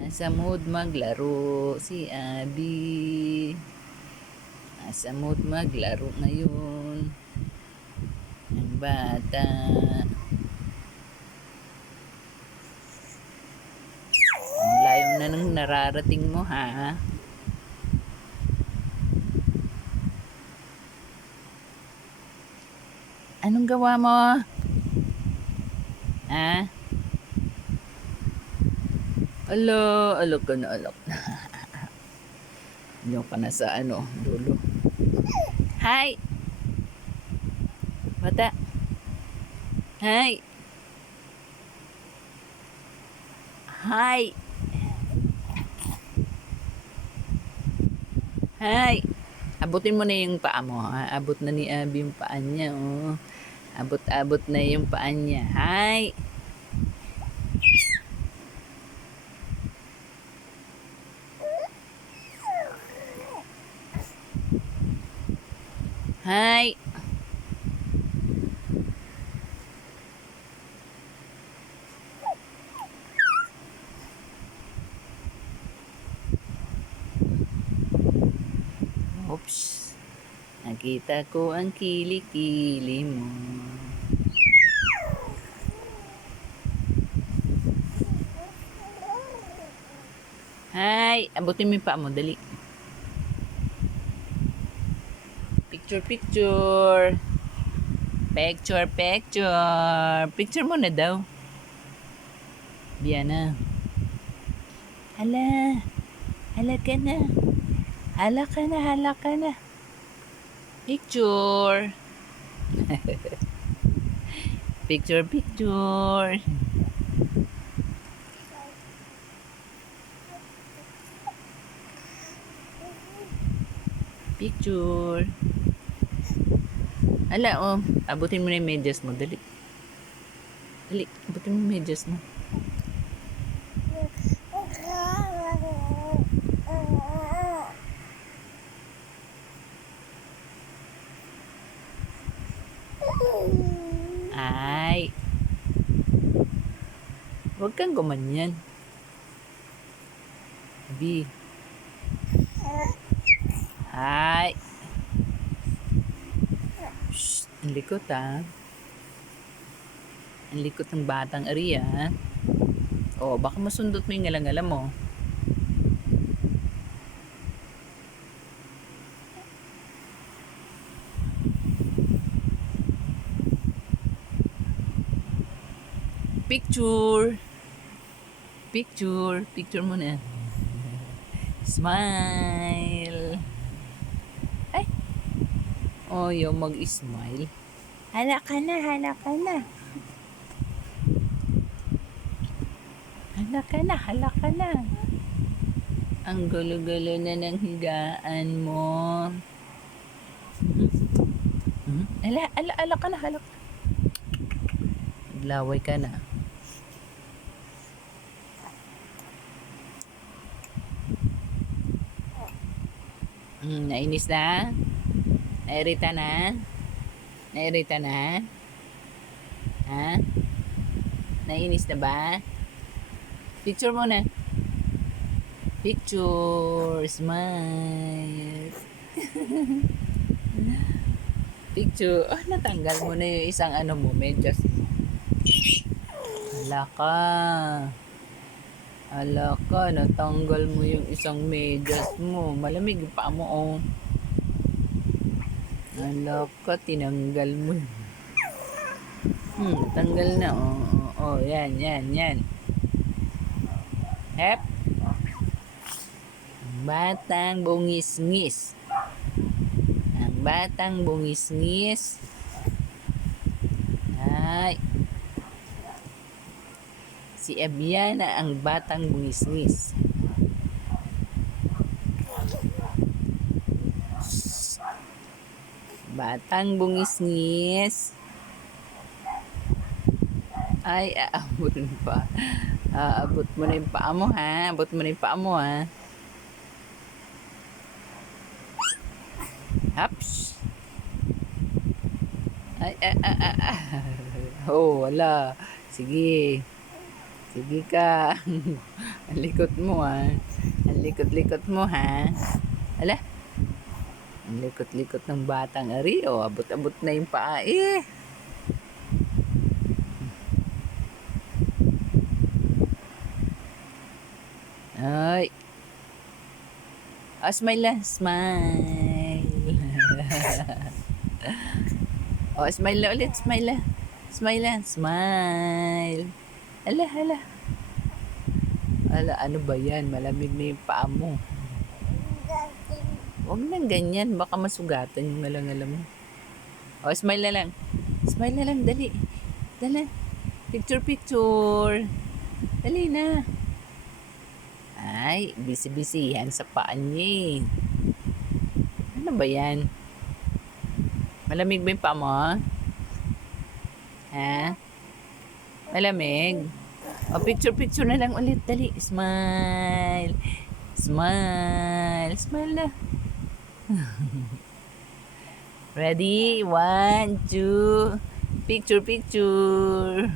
Nasa mood maglaro si Abby. Nasa mood maglaro ngayon ang bata. Ang layo na nang nararating mo, ha? Anong gawa mo? Ha? Alok ka na, alok na. Yung ka na sa dulo. Hi! Bata! Hi! Hi! Hi! Abutin mo na yung paa mo, ha? Abot na ni Abby yung paa niya, oh. Abot-abot na yung paa niya. Hi! Hi! Oops! Nakita ko ang kilikili mo. Hi! Abutin mo yung paa mo, dali. Picture, picture. Picture, picture. Picture mo na daw. Biana. Hala. Hala ka na. Hala ka na, hala ka na. Picture. Picture, picture. Picture. Hala, oh. Abutin mo na yung medyas mo. Dali. Dali. Abutin mo yung medyas mo. Ay. Huwag kang gumanyan. Abi. Ay. Shh. Ang likot, ha. Ang likot ng batang Aria, ha. Oh, baka masundot mo yung ngalang-ngalang mo. Picture. Picture. Picture mo na. Smile. Ay. Oh, yung mag-smile. Hala ka na, hala ka na. Hala ka na, hala ka na. Ang gulo-gulo na ng higaan mo. Hala ka na, hala ka. Naglaway ka na. Nainis na? Nairita na? Nairita na? Ha? Nainis na ba? Picture mo na. Picture. Smile. Picture. Oh, natanggal mo na yung isang mo, medyas. Hala ka. Hala ka, natanggal mo yung isang medyas mo. Malamig pa mo, oh. Hala ka, tinanggal mo. Tanggal na, oh. Yan. Hep. Batang bungis-ngis. Ang batang bungis-ngis. Ay. Si Abiana ang batang bungis-ngis. Batang bungis-ngis. Ay, aabot mo pa. Aabot mo na yung paa mo, ha? Abot mo na yung paa mo, ha? Haps. Ay. Oh, wala. Sige. Sige ka. Ang likot mo ha. Ang likot-likot mo ha. Ala, ang likot-likot ng batang ari. O, abot-abot na yung paa eh. Ay. Oh, smile lang. Smile. Oh, smile na ulit. Smile lang. Smile lang. Smile. Ala, ala. Ala, ano ba yan? Malamig na yung paa mo. Huwag nang ganyan. Baka masugatan yung ngalangala mo. Oh, smile na lang. Smile na lang. Dali. Dali. Picture, picture. Dali na. Ay, busy-busyhan sa paa niya eh. Ano ba yan? Malamig ba yung paa mo? Ha? Malamig? O, picture-picture na lang ulit. Dali. Smile. Smile. Smile na. Ready? 1, 2. Picture, picture.